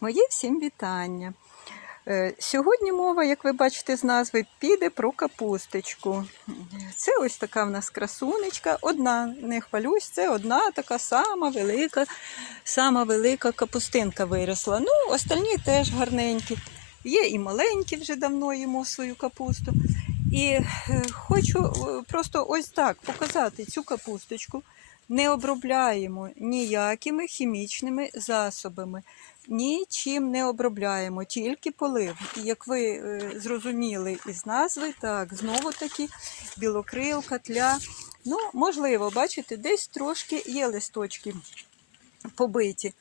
Мої всім вітання. Е, Сьогодні мова, як ви бачите з назви, піде про капусточку. Це ось така в нас красунечка, одна, не хвалюсь, це одна така сама велика, сама велика капустинка виросла. Ну, остальні теж гарненькі. Є і маленькі, вже давно їмо свою капусту. І е, хочу е, просто ось так показати цю капусточку. Не обробляємо ніякими хімічними засобами нічим не обробляємо, тільки полив. І як ви е, зрозуміли із назви, так, знову таки білокрилка, тля. Ну, можливо, бачите, десь трошки є листочки побиті.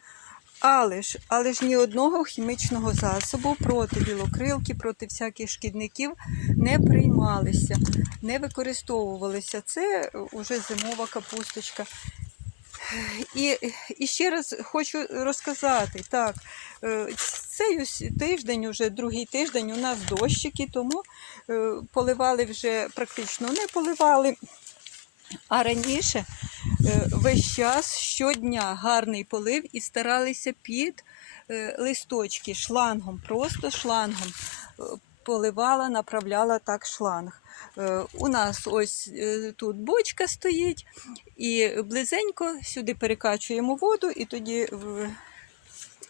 Але ж, але ж ні одного хімічного засобу проти білокрилки, проти всяких шкідників не приймалися, не використовувалися. Це вже зимова капусточка. І, і ще раз хочу розказати, так, е, цей тиждень, уже другий тиждень у нас дощики, тому е, поливали вже практично не поливали. А раніше е, весь час щодня гарний полив і старалися під листочки шлангом, просто шлангом. Поливала, направляла так шланг. Е, У нас ось е, тут бочка стоїть, і близенько сюди перекачуємо воду, і тоді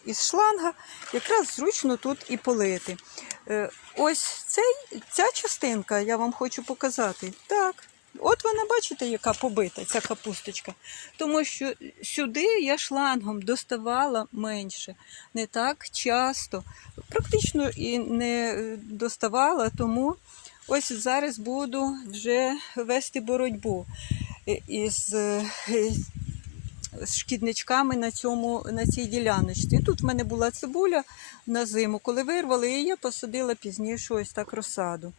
із шланга якраз зручно тут і полити. Е, Ось цей, ця частинка я вам хочу показати. Так, от вона, бачите, яка побита, ця капусточка. Тому що сюди я шлангом доставала менше, не так часто. Практично і не доставала, тому ось зараз буду вже вести боротьбу е, із е, з шкідничками на, цьому, на цій діляночці. Тут в мене була цибуля на зиму, коли вирвали, і я посадила пізніше ось так розсаду.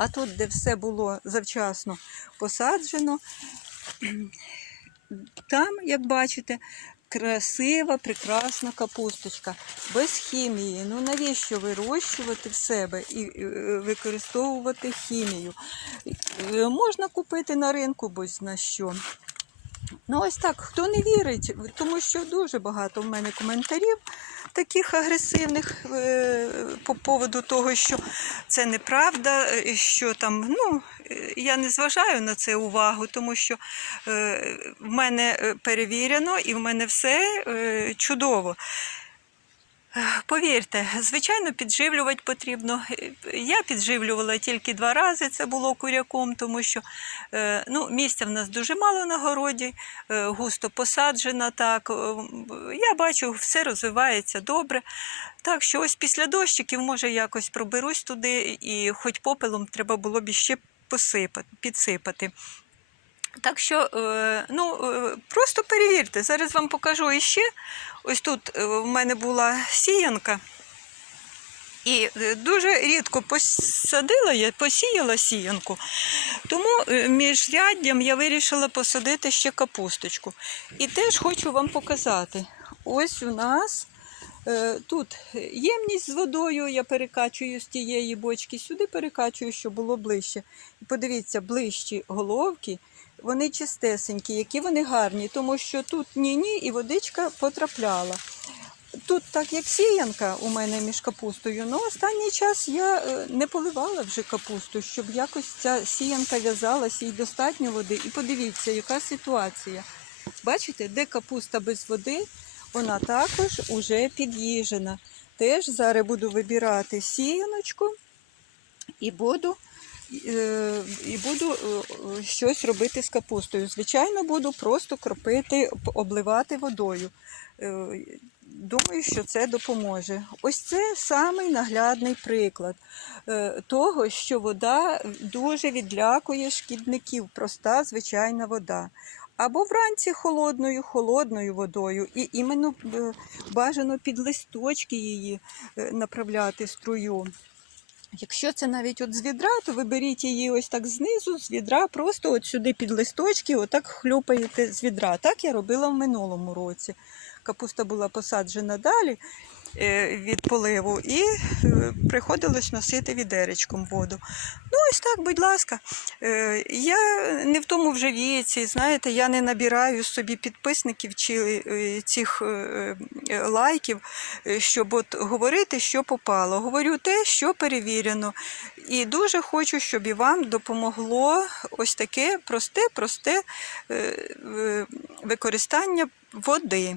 А тут, де все було завчасно посаджено, там, як бачите, красива, прекрасна капусточка, без хімії. Ну навіщо вирощувати в себе і е, використовувати хімію? Е, Можна купити на ринку будь на що. Ну, ось так, хто не вірить, тому що дуже багато в мене коментарів таких агресивних е, по поводу того, що це неправда, е, що там, ну, е, я не зважаю на це увагу, тому що в мене перевірено і в мене все чудово. Повірте, звичайно, підживлювати потрібно. Е, Я підживлювала тільки два рази, це було куряком, тому що е, ну, місця в нас дуже мало на городі, е, густо посаджена. Так. Я бачу, все розвивається добре. Так що ось після дощиків, може, якось проберусь туди, і хоч попелом треба було б іще посипати, підсипати. Так що, е, ну, е, просто перевірте. Зараз вам покажу іще. Ось тут е, в мене була сіянка. І дуже рідко посадила я, посіяла сіянку. Тому між ряддям я вирішила посадити ще капусточку. І теж хочу вам показати. Ось у нас тут ємність з водою, я перекачую з тієї бочки, сюди перекачую, щоб було ближче. Подивіться, ближчі головки. Вони чистесенькі, які вони гарні, тому що тут ні-ні і водичка потрапляла. Тут, так як сіянка у мене між капустою, але останній час я е, не поливала вже капусту, щоб якось ця сіянка в'язалася і достатньо води. І подивіться, яка ситуація. Бачите, де капуста без води, вона також уже під'їжена. Теж зараз буду вибирати сіяночку і буду і буду е, е, щось робити з капустою. Звичайно, буду просто кропити, обливати водою. Е, Думаю, що це допоможе. Ось це самий наглядний приклад е, того, що вода дуже відлякує шкідників, проста звичайна вода. Або вранці холодною, холодною водою, і іменно е, бажано під листочки її е, направляти струю. Якщо це навіть от з відра, то ви беріть її ось так знизу, з відра, просто от сюди під листочки, отак хлюпаєте з відра. Так я робила в минулому році. Капуста була посаджена далі. Е, від поливу, і е, приходилось носити відеречком воду. Ну, ось так, будь ласка. Е, Я не в тому вже віці, знаєте, я не набираю собі підписників чи цих лайків, щоб от говорити, що попало. Говорю те, що перевірено. І дуже хочу, щоб і вам допомогло ось таке просте, просте використання води.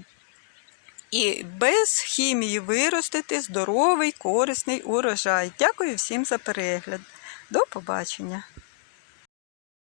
І без хімії виростити здоровий, корисний урожай. Дякую всім за перегляд. До побачення!